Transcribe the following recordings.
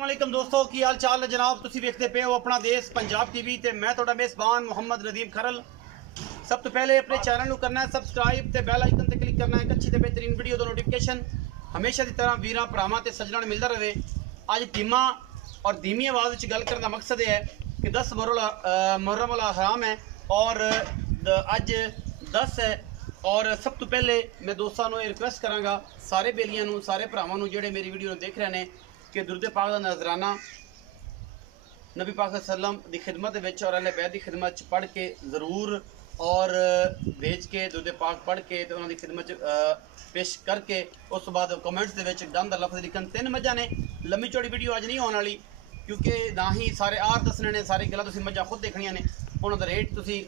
अस्सलामुअलैकुम दोस्तों की हाल चाल है जनाब। तुसी वेखते पे हो अपना देश पंजाब टीवी ते मैं थोड़ा मेज़बान मोहम्मद नदीम खरल। सब तो पहले अपने चैनल को करना है सब्सक्राइब ते बेल आइकन ते क्लिक करना है। अच्छी ते बेहतरीन वीडियो दा नोटिफिकेशन हमेशा की तरह वीरां भरावां ते सज्जणां नूं मिलता रहे। अज धीमा और धीमी आवाज़ विच गल करने का मकसद यह है कि 10 मुहर्रम उल हराम है और अज 10 है। और सब तो पहले मैं दोस्तों को रिक्वेस्ट कराँगा सारे बेलियां नूं सारे भरावां नूं जिहड़े मेरी वीडियो देख रहे हैं कि दुरूद पाक दा नजराना नबी पाक सल्लम की खिदमत और अहले बैत की खिदमत पढ़ के ज़रूर और भेज के दुरूद पाक पढ़ के तो उन्होंने खिदमत पेश करके उस बाद कमेंट्स के गंद लफ्ज़ लिखन। 3 मझां ने लम्मी चौड़ी वीडियो अज नहीं आने वाली क्योंकि ना ही सारे आर दसने ने सारी गल्लां तुसीं मझां खुद देखनियां ने। उन्होंने रेट तुसीं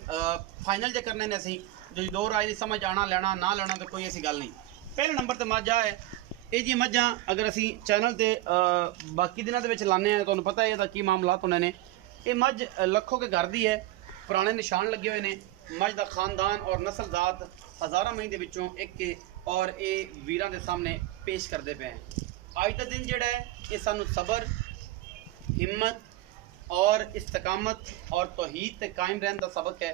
फाइनल जो करने ने असीं जो दो राय नहीं समझ आना लेना ना लेना तो कोई ऐसी गल नहीं। पहले नंबर तो मझ है ये जी मझां अगर असी चैनल ते बाकी दिनों के लाने तो पता है कि मामलात होने ने। ये मझ लखों के घर दी है, पुराने निशान लगे हुए हैं। मझ का खानदान और नस्लजात हज़ारों मई के विचों एक के और ये वीरां के सामने पेश करते पे हैं। अज का दिन जोड़ा है ये सानू सबर हिम्मत और इस्तकामत और तौहीद ते कायम रहने का सबक है।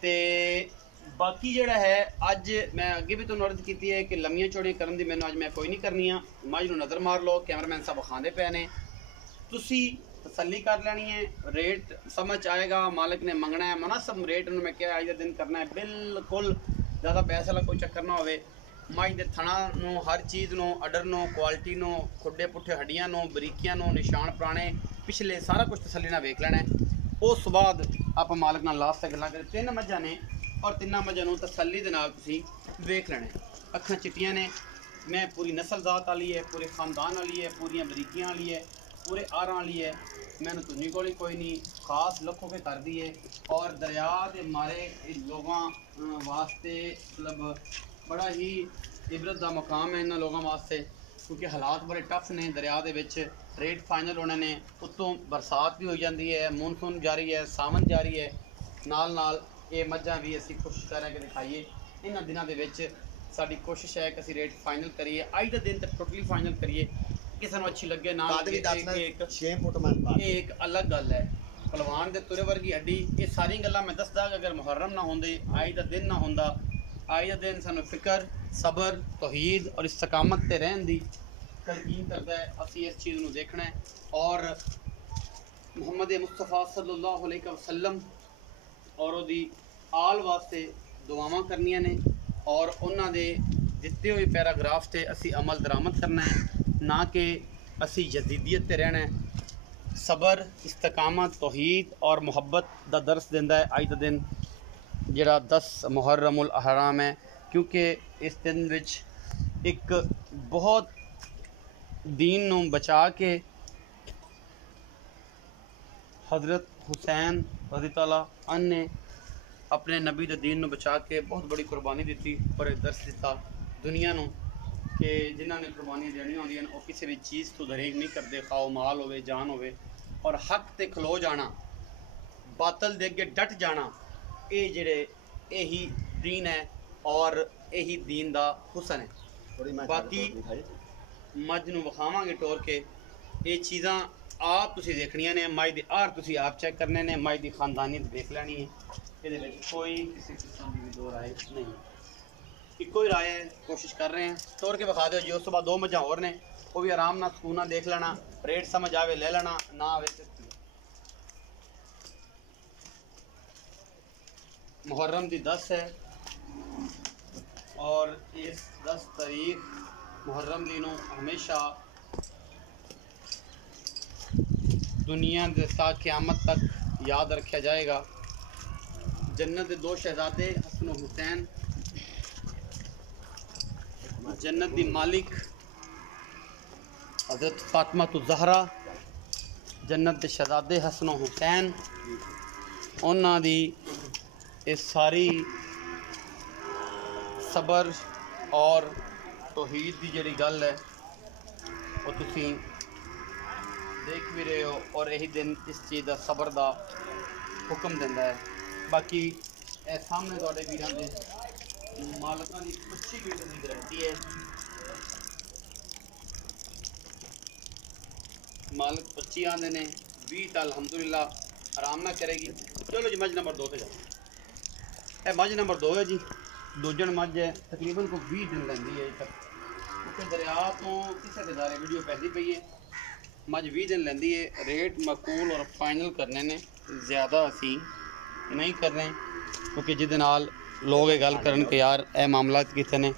ते बाकी जोड़ा है अज मैं अगे भी तुहानूं अर्ज की है कि लम्मियां चौड़ियां करन दी मैनूं अज मैं कोई नहीं करनी। मझ नूं नज़र मार लो, कैमरामैन साहब खांदे पे ने, तुसी तसल्ली कर लेनी है। रेट समझ आएगा, मालिक ने मंगना है मुनासिब रेट में मैं क्या अज का दिन करना है। बिल्कुल ज़्यादा पैसे वाला कोई चक्कर ना होवे। मझ के थणा नूं हर चीज़ नूं अडर नूं क्वालिटी नूं खुडे पुठे हड्डियां नूं बरीकियां नूं निशान पुराने पिछले सारा कुछ तसल्ली नाल वेख लेना है। उस बाद आप मालिक नाल लास्ट गल्लां करें। 3 मझां ने और 3 मझां नूं तसल्ली दे नाल तुसीं वेख लेना। अखां चिट्टियां ने, मैं पूरी नस्ल जात वाली है, पूरे खानदान वाली है, पूरियां बरीकियां वाली है, पूरे आरां वाली है। मैंने तुझी को कोई नहीं खास लखों के कर दी है और दरिया के मारे लोगों वास्ते मतलब बड़ा ही इबरत का मुकाम है इन्होंने लोगों वास्ते क्योंकि हालात बड़े टफ ने। दरिया के विच रेट फाइनल होने ने, उत्तों बरसात भी हो जाती है, मानसून जारी है, सावन जारी है, नाल नाल ये मझां भी असी कोशिश करें कि दिखाइए। इन्होंने दिनों के विच साडी कोशिश है कि असी रेट फाइनल करिए। अज का दिन तो टोटली फाइनल करिए, किसी को अच्छी लगे ना लगे एक अलग गल है। पहलवान के तुरे वर्गी हड्डी ये सारी गल्लां मैं दसदा कि अगर मुहर्रम ना होंदे अज का दिन ना होंदा अज का दिन सानू फिक्र सबर तौहीद और इस्तकामत ते रहन दी तलकीन करता है। असी इस चीज़ को देखना है और मुहम्मद मुस्तफा सल्लल्लाहु अलैहि वसल्लम और उहदी आल वास्ते दुआवां करनियां ने और उन्हां दे दिते हुए पैराग्राफ से असी अमल दरामद करना है, ना कि असी यजीदियत ते रहना है। सबर इस्तकामत तौहीद और मुहब्बत का दर्स देंदा है अज का दिन जिहड़ा 10 मुहर्रम उल हराम है क्योंकि इस दिन विच एक बहुत दीन नूं बचा के हज़रत हुसैन रज़ी अल्लाह अन्हु ने अपने नबी दे दीन नूं बचा के बहुत बड़ी कुर्बानी दी और एक दर्स दिता दुनिया नूं कि जिन्हां ने कुर्बानियां देनी होंदियां वो किसी भी चीज़ तो दरेग नहीं करते, खाओ माल होवे जान होवे। और हक ते खलो जाना बातल दे अगे डट जाना ये जिहड़े यही दीन है और यही दीन दा हुसन है। बाकी मझ नूं विखावांगे टोर के ये चीज़ां आप तुसीं देखनियां ने। मझ दे आर तुसीं आप चेक करने ने, मझ दी खानदानियत देख लैनी है। ये कोई किसी किस्म की भी दो राय नहीं, इको ही राय है। कोशिश कर रहे हैं तोड़ के विखा दो जी। उस बाद 2 मझां होर ने वो भी आराम नाल सुकून नाल देख लेना, रेट समझ आवे ले लेना, ना आवे मुहर्रम की 10 है और इस 10 तारीख मुहर्रम दिनों हमेशा दुनिया के साथ क़यामत तक याद रखा जाएगा। जन्नत के 2 शहजादे हसन और हुसैन, जन्नत की मालिक हज़रत फातिमा तो ज़हरा, जन्नत के शहजादे हसन और हुसैन, उन्हां दी ये सारी सबर और तौहीद की जिहड़ी गल है वो तुसीं देख भी रहे हो और यही दिन इस चीज़ का सबर का हुक्म दिंदा है। बाकी सामने तुहाडे वीरां दे मालकां दी अच्छी वीडियो की गारंटी है। मालिक 25 आंदे ने 20 तो अलहमदुलिल्लाह आराम ना करेगी। चलो जी मझ नंबर 2 से जाओ। यह मझ नंबर 2 है जी, दूजन मझ है, तकरीबन को 20 दिन लेंदी है तक क्योंकि दरिया तो किसी गुजारे वीडियो पैदी पई है। मझ 20 दिन लेंदी है। रेट मकूल और फाइनल करने ने ज़्यादा असी नहीं करने क्योंकि जिहदे नाल लोग ये गल करन कि यार यह मामला कितने ने।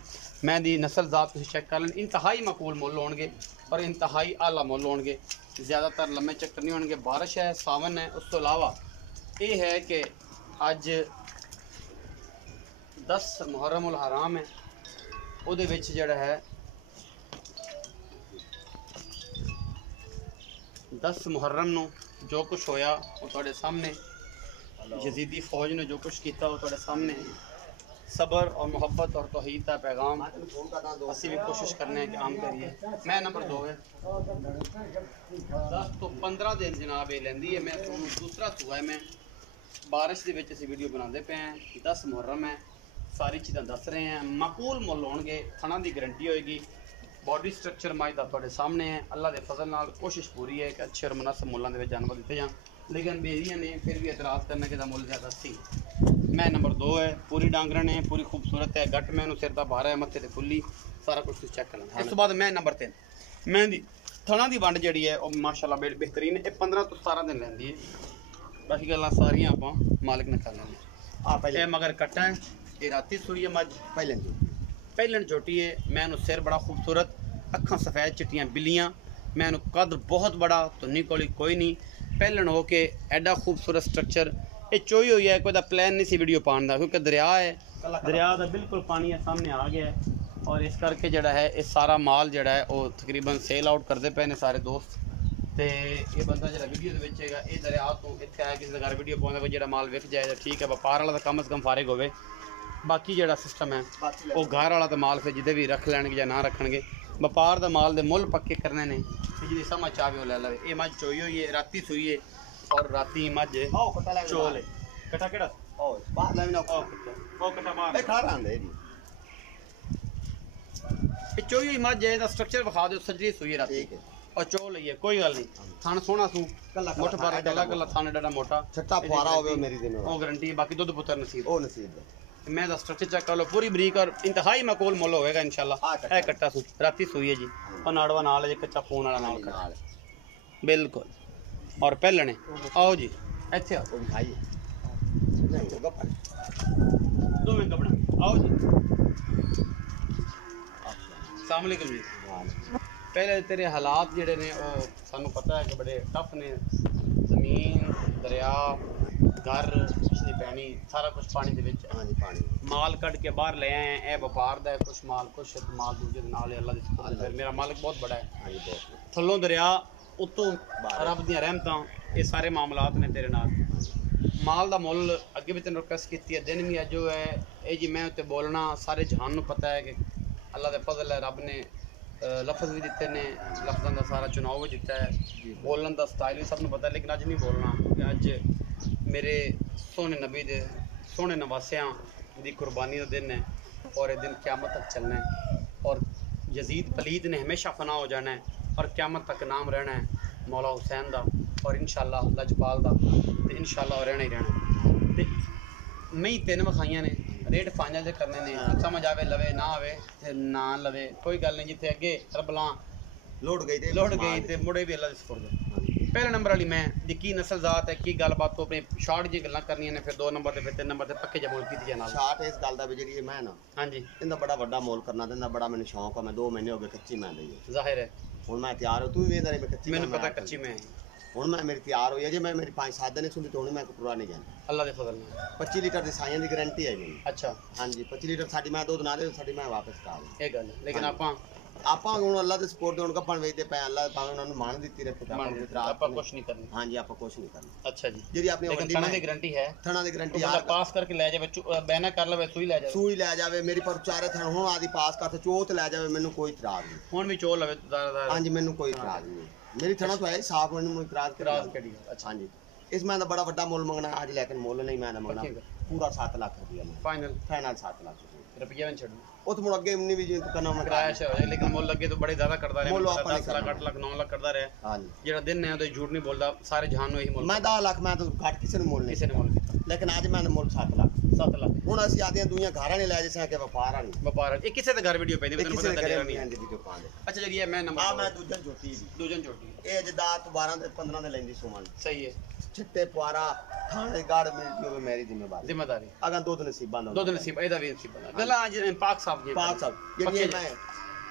मैं दी नस्ल जात तुसीं चेक कर लें, इंतहाई मकूल मुल होणगे और इंतहाई आला मुल होणगे। ज़्यादातर लम्बे चक्कर नहीं होणगे। बारिश है, सावन है, उस तो इलावा ये है कि अज 10 मुहर्रम उल हराम है। उहदे विच जिहड़ा है 10 मुहर्रम नूं जो कुछ होया वो तुहाडे सामने, यजीदी फौज ने जो कुछ किया वो तुहाडे सामने। सबर और मोहब्बत और तौहीद का पैगाम असी भी कोशिश करने की आम करिए। मैं नंबर 2 है 10 तो 15 दिन जनाब ये लेंदी है। मैं तुहानूं दूसरा सूआ है, मैं बारिश के विच असीं वीडियो बनाते पे हैं। 10 मुहर्रम है, सारी चीज़ां दस रहे हैं। मकूल मुल होणगे, थणा की गारंटी होएगी। बॉडी स्ट्रक्चर माई का तुहाडे सामने है। अल्लाह के फजल नाल कोशिश पूरी है कि अच्छे और मुनासिब मुल्लां दे विच जानवर दिते जान, लेकिन बेरियां ने फिर भी एतराज़ करने के मुल ज़्यादा सी। मैं नंबर 2 है, पूरी डांगरन है, पूरी खूबसूरत है। गट मैं सिर का बारह है, मत्थे ते खुली, सारा कुछ तुसीं चेक कर लेना। इस तो बाद मैं नंबर 3 मैं दी थणा की वंड जिहड़ी है वो माशाअल्लाह बेहतरीन है। 15 तो 17 दिन लैंदी है। बाकी गल्लां सारियां आपां मालिक ने कर लैनियां। ये मगर कट्टा है, ये राती सूई है मझ पहलन छोटी है। मैं सिर बड़ा खूबसूरत, अखां सफ़ैद चिट्टियां बिल्लियां। मैं कद बहुत बड़ा, तुन्नी कोली कोई नहीं। पहलन हो के एडा खूबसूरत स्ट्रक्चर। ये चोई हुई है, कोई प्लान नहीं सी वीडियो पाने का क्योंकि दरिया है, दरिया का बिल्कुल पानी है सामने आ गया है। और इस करके जड़ा है ये सारा माल जड़ा है वो तकरीबन सेल आउट करते पे ने सारे दोस्त। तो ये बंदा जो वीडियो बेचेगा ये दरिया तो इतने आया किसी घर वीडियो पाँगा कोई जो माल विक जाए तो ठीक है, व्यापार वाला तो कम अज़ कम फारिग होवे। बाकी जो सिस्टम है वो घर वाला तो माल फिर जिदे भी रख लैणगे या ना रखणगे। व्यापार का माल दे मुल पक्के करने ने, जी समझ आवे वो ले लवे। ये मझ चोई हुई है, राती सूई है और राती मझ चोल है। कटा केड़ा चोई हुई मझ है, स्ट्रक्चर विखा दो। सजरी सूई है राती और चोल है, कोई गल नहीं। थान सोहना सू मुठ पर गला गला थान डाडा मोटा छट्टा फुआरा होवे मेरी दिन ओ गारंटी। बाकी दुध पुत्र नसीब ओ नसीब मैं दा स्ट्रक्चर चेक कर लो, पूरी बरीक और इंतहाई मकूल मुल होएगा इंशाल्लाह। ए कट्टा सू राती सूई है जी और नाड़वा नाल है, कच्चा खून वाला नाल खड़ा बिल्कुल। और पहलने आओ जी इत्थे आओ भाई 2 मिनट कपड़ा आओ जी। अस्सलाम वालेकुम जी। पहले तेरे हालात जिहड़े ने वो सानू पता है कि बड़े टफ ने। जमीन दरिया घर पिछली पैनी सारा कुछ पानी दे विच। हाँ जी पानी माल कट के बाहर ले आए हैं। ए व्यापार दा है, कुछ माल दूजे दे नाल है। अल्लाह दी सुबहान मेरा मालिक बहुत बड़ा है। हाँ जी बहुत थल्लों दरिया उत्तों रब दी रहमतां, ये सारे मामलात ने तेरे नाल। माल दा मुल अगे भी तेन रिक्वेस्ट की है, दिन भी अजो है ये जी। मैं उत्ते बोलना सारे जहान नूं पता है कि अल्लाह दे फजल है, रब ने लफ्ज़ भी दिते ने, लफ्ज़ों का सारा चुनाव भी दिता है, बोलन का स्टाइल भी सब नूं पता है। लेकिन अज नहीं बोलना क्योंकि अज मेरे सोहने नबी दे सोहने नवासियां दी कुर्बानी का दिन है और ये दिन क़यामत तक चलना है। और यजीद पलीद ने हमेशा फना हो जाना है और क़यामत तक नाम रहना है मौला हुसैन का और इंशाअल्लाह लजपाल का, तो इंशाअल्लाह रहना ही रहना। तो मैं 3 विखाइयां ने, रेट फाइनल जे करने ने। समझ आवे लवे ना आवे ना लवे कोई गल नहीं। जिथे अगे रबला लोड गई तो मुड़े भी अल्लाह दे सुपुर्द। पहले नंबर वाली मैं दी की नस्ल जात है, की गलबात को अपनी शॉर्ट जी गल्लां करनियां ने, फिर 2 नंबर ते फिर 3 नंबर ते पक्के जमोल कीती जाना। शॉर्ट इस गल दा भी जेहड़ी मैं ना हां जी इंदा बड़ा वड्डा मोल करना देंदा, बड़ा मैंने शौक है। मैं 2 महीने हो गए कच्ची मैं लई जाहिर है हुण मैं तैयार हो। तू भी वेंदा रे मैं कच्ची मैंने पता कच्ची मैं हुण मैं मेरी तैयार होई है जे। मैं मेरी 5-7 दिन सुनी तो मैं पूरा नहीं जाना। अल्लाह दे फजल नाल 25 लीटर दी साइयां दी गारंटी है मेरी। अच्छा हां जी 25 लीटर साडी मैं दूध ना दे साडी मैं वापस करा दूं ये गल। लेकिन ਆਪਾਂ ਹੁਣ ਅੱਲਾ ਦੇ ਸਪੋਰਟ ਦੇ ਹੁਣ ਕੱਪਣ ਵੇਚਦੇ ਪਏ। ਅੱਲਾ ਭਾਵੇਂ ਉਹਨਾਂ ਨੂੰ ਮਾਣ ਦਿੱਤੀ ਰੱਖੇ ਤਾਂ ਆਪਾਂ ਕੁਝ ਨਹੀਂ ਕਰਨਾ। ਹਾਂਜੀ ਆਪਾਂ ਕੁਝ ਨਹੀਂ ਕਰਨਾ। ਅੱਛਾ ਜੀ ਜਿਹੜੀ ਆਪਣੀ ਲੇਕਿਨ ਥਣਾ ਦੀ ਗਾਰੰਟੀ ਹੈ। ਥਣਾ ਦੀ ਗਾਰੰਟੀ ਆ ਪਾਸ ਕਰਕੇ ਲੈ ਜਾਵੇ, ਬੈਨਾ ਕਰ ਲਵੇ, ਸੂਈ ਲੈ ਜਾਵੇ। ਸੂਈ ਲੈ ਜਾਵੇ ਮੇਰੀ ਪਰ ਚਾਰੇ ਥਣ ਹੁਣ ਆਦੀ ਪਾਸ ਕਰਤੇ ਚੋਤ ਲੈ ਜਾਵੇ, ਮੈਨੂੰ ਕੋਈ ਇਤਰਾਜ਼ ਨਹੀਂ। ਹੁਣ ਵੀ ਚੋ ਲਵੇ ਹਾਂਜੀ ਮੈਨੂੰ ਕੋਈ ਇਤਰਾਜ਼ ਨਹੀਂ। ਮੇਰੀ ਥਣਾ ਤੋਂ ਹੈ ਸਾਫ, ਮੈਨੂੰ ਇਤਰਾਜ਼ ਕਿਹੜੀ। ਅੱਛਾ ਹਾਂਜੀ ਇਸ ਮੈਂ ਦਾ ਬੜਾ ਵੱਡਾ ਮੁੱਲ ਮੰਗਣਾ ਅੱਜ, ਲੇਕਿਨ ਮੁੱਲ ਨਹੀਂ ਮੈਂ ਦਾ ਮੰਗਣਾ ਪੂਰਾ 7 ਲੱਖ ਰੁਪਇਆ। ਫਾਈਨਲ 7 ਲੱਖ ਰੁਪਇਆ ਵੀ ਛੱਡੋ। ਉਹ ਮੁੜ ਅੱਗੇ ਉਨੀ ਵੀ ਜੇ ਕਰਨਾ ਮੈਂ क्रैश हो जाए लेकिन मुल लगे तो बड़े ज्यादा करता रहे ਮੁੱਲ ਆਪਾਂ 10 लाख 8 लाख 9 लाख करता रहे ਹਾਂਜੀ जेड़ा दिन है तो झूठ नहीं बोलता सारे जहान ਨੂੰ ਇਹੀ ਮੁੱਲ ਮੈਂ 10 ਲੱਖ ਮੈਂ ਤਾਂ ਘੱਟ ਕਿਸੇ ਨੂੰ ਮੁੱਲ ਨਹੀਂ ਕਿਸੇ ਨੇ ਮੁੱਲ ਕੀਤਾ ਲੇਕਿਨ ਅੱਜ ਮੈਂ ਮੁੱਲ 7 ਲੱਖ 7 ਲੱਖ ਹੁਣ ਅਸੀਂ ਆਦੀਆਂ ਦੁਨੀਆਂ ਘਰਾਂ ਨੇ ਲੈ ਜਿਸਾਂ ਕਿ ਵਪਾਰ ਵਾਲੀ ਵਪਾਰ ਇਹ ਕਿਸੇ ਦੇ ਘਰ ਵੀਡੀਓ ਪੈਂਦੀ ਤੈਨੂੰ ਕਿਸੇ ਪਤਾ ਦੇ ਤਾਂ ਘਰੇ ਨਹੀਂ ਨਹੀਂ ਵੀਡੀਓ ਪਾਉਂਦੇ ਅੱਛਾ ਜਿਹੜੀ ਹੈ ਮੈਂ ਆ ਨੰਬਰ ਮੈਂ ਦੂਜਾ ਜੋਤੀ ਦੀ ਦੂਜਨ ਚੋਟੀ ਇਹ ਜਦਾਤ 12 ਤੇ 15 ਦੇ ਲੈਂਦੀ ਸੁਮਨ ਸਹੀ ਹੈ ਛਿੱਟੇ ਪੁਆਰਾ ਥਾਣੇ ਗਾੜ ਮਿਲਦੀ ਹੋਵੇ ਮੇਰੀ ਜ਼ਿੰਮੇਵਾਰੀ ਜ਼ਿੰਮੇਵਾਰੀ ਅਗਾਂ ਦੁੱਧ ਨਸੀਬਾਂ ਦਾ ਦੁੱਧ ਨਸੀਬ ਇਹਦਾ ਵੀ ਨਸੀਬ ਬਣਾ ਗੱਲਾਂ ਅੱਜ ਪਾਕ ਸਾਹਿਬ ਦੀਆਂ ਪਾਕ ਸਾਹਿਬ ਜਿਹੜੀ ਮੈਂ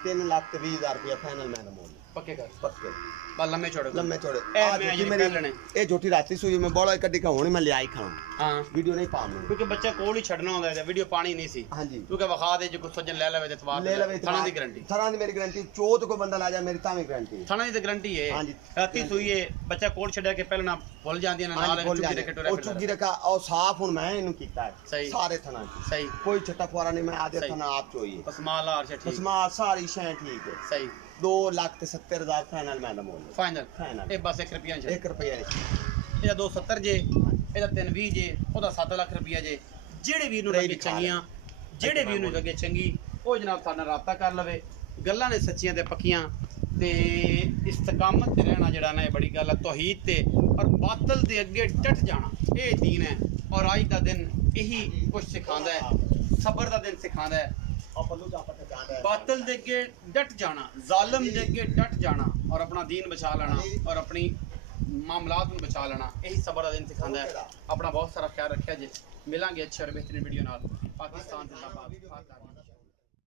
3 ਲੱਖ ਤੇ 20,000 ਰੁਪਇਆ ਫਾਈਨਲ ਮੈਂ ਮੁੱਲ ਪੱਕੇ ਕਰ ਪੱਕੇ ਬਾ ਲੰਮੇ ਛੋੜੇ ਲੰਮੇ ਛੋੜੇ ਇਹ ਆ ਮੈਂ ਜੋਤੀ ਅੱਜ ਮੇਰੀ ਲੈਣੇ ਇਹ ਜੋਟੀ ਰਾਤੀ ਸੂਈ ਮੈਂ ਬੋਲਾ ਕੱਢੀ ਕਾ ਹੁਣ ਮੈਂ ਲਿਆਈ ਖਾਂ ਹਾਂ ਵੀਡੀਓ ਨਹੀਂ ਪਾਉਂਦਾ ਕਿਉਂਕਿ ਬੱਚਾ ਕੋਲ ਹੀ ਛੱਡਣਾ ਹੁੰਦਾ ਹੈ ਵੀਡੀਓ ਪਾਣੀ ਨਹੀਂ ਸੀ ਹਾਂਜੀ ਕਿਉਂਕਿ ਵਿਖਾ ਦੇ ਜੇ ਕੋਈ ਸੱਜਣ ਲੈ ਲਵੇ ਤੇ ਤਵਾਰ ਲੈ ਲਵੇ ਥਾਣਾ ਦੀ ਗਾਰੰਟੀ ਥਾਣਾ ਦੀ ਮੇਰੀ ਗਾਰੰਟੀ ਚੋਤ ਕੋ ਬੰਦਾ ਲਾ ਜਾ ਮੇਰੀ ਤਾਂ ਵੀ ਗਾਰੰਟੀ ਥਾਣਾ ਦੀ ਤਾਂ ਗਾਰੰਟੀ ਹੈ ਹਾਂਜੀ। ਰਾਤੀ ਸੂਈ ਹੈ ਬੱਚਾ ਕੋਲ ਛੱਡਿਆ ਕੇ ਪਹਿਲਾਂ ਨਾ ਭੁੱਲ ਜਾਂਦੀਆਂ ਨੇ ਨਾਲ ਚੁੱਕੀ ਰੱਖੇ ਟੋਰੇ ਉਹ ਚੁੱਕੀ ਰੱਖਾ ਉਹ ਸਾਫ ਹੁਣ ਮੈਂ ਇਹਨੂੰ ਕੀਤਾ ਹੈ ਸਹੀ। ਸਾਰੇ ਥਾਣਾ ਚ ਸਹੀ ਕੋਈ ਛੱਟਾ ਫੁਆਰਾ ਨਹੀਂ ਮੈਂ ਆਦੇ ਸਹੀ। ਥਾਣਾ ਆਪ ਚੋਈ ਪਸਮਾਲ ਆਰ ਠੀਕ ਉਸਮਾ ਸਾਰੀ ਸ਼ੈ ਠੀਕ ਹੈ ਸਹੀ 2 ਲੱਖ ਤੇ 70,000 ਫਾਈਨਲ ਮੈਂ ਦਾ ਮੁੱਲ ਫਾਈਨਲ ਫਾਈਨਲ ਇਹ ਬਸ 1 ਰੁਪਿਆ ਚ 1 ਰੁਪਿਆ ਨਹੀਂ ਇਹਦਾ 270 ਜੇ ਇਹਦਾ 320 ਜੇ ਉਹਦਾ 7 ਲੱਖ ਰੁਪਿਆ ਜੇ ਜਿਹੜੇ ਵੀਰ ਨੂੰ ਲੱਗੇ ਚੰਗੀਆਂ ਜਿਹੜੇ ਵੀਰ ਨੂੰ ਲੱਗੇ ਚੰਗੀ ਉਹ ਜਨਾਬ ਸਾਡੇ ਨਾਲ ਰਾਬਤਾ ਕਰ ਲਵੇ ਗੱਲਾਂ ਨੇ ਸੱਚੀਆਂ ਤੇ ਪੱਕੀਆਂ ਤੇ ਇਸਤਕਾਮਤ ਤੇ ਰਹਿਣਾ ਜਿਹੜਾ ਨਾ ਇਹ ਬੜੀ ਗੱਲ ਹੈ ਤੌਹੀਦ ਤੇ ਔਰ ਬਾਤਲ ਦੇ ਅੱਗੇ ਡਟ ਜਾਣਾ ਇਹ ਦੀਨ ਹੈ ਔਰ ਅੱਜ ਦਾ ਦਿਨ ਇਹੀ ਕੁਝ ਸਿਖਾਉਂਦਾ ਹੈ ਸਬਰ ਦਾ ਦਿਨ ਸਿਖਾਉਂਦਾ ਹੈ ਬਾਤਲ ਦੇ ਅੱਗੇ ਡਟ ਜਾਣਾ ਜ਼ਾਲਮ ਦੇ ਅੱਗੇ ਡਟ ਜਾਣਾ ਔਰ ਆਪਣਾ ਦੀਨ ਬਚਾ ਲੈਣਾ ਔਰ ਆਪਣੀ ਮਾਮਲਾਤ ਨੂੰ ਬਚਾ ਲੈਣਾ ਇਹੀ ਸਬਰ ਦਾ ਦਿਨ ਸਿਖਾਉਂਦਾ ਹੈ ਆਪਣਾ ਬਹੁਤ ਸਾਰਾ ਖਿਆਲ ਰੱਖਿਆ ਜੇ ਮਿਲਾਂਗੇ ਅੱਛੇ ਔਰ ਬਿਹਤਰੀਨ ਵੀਡੀਓ ਨਾਲ ਪਾਕਿਸਤਾਨ ਜ਼ਿੰਦਾਬਾਦ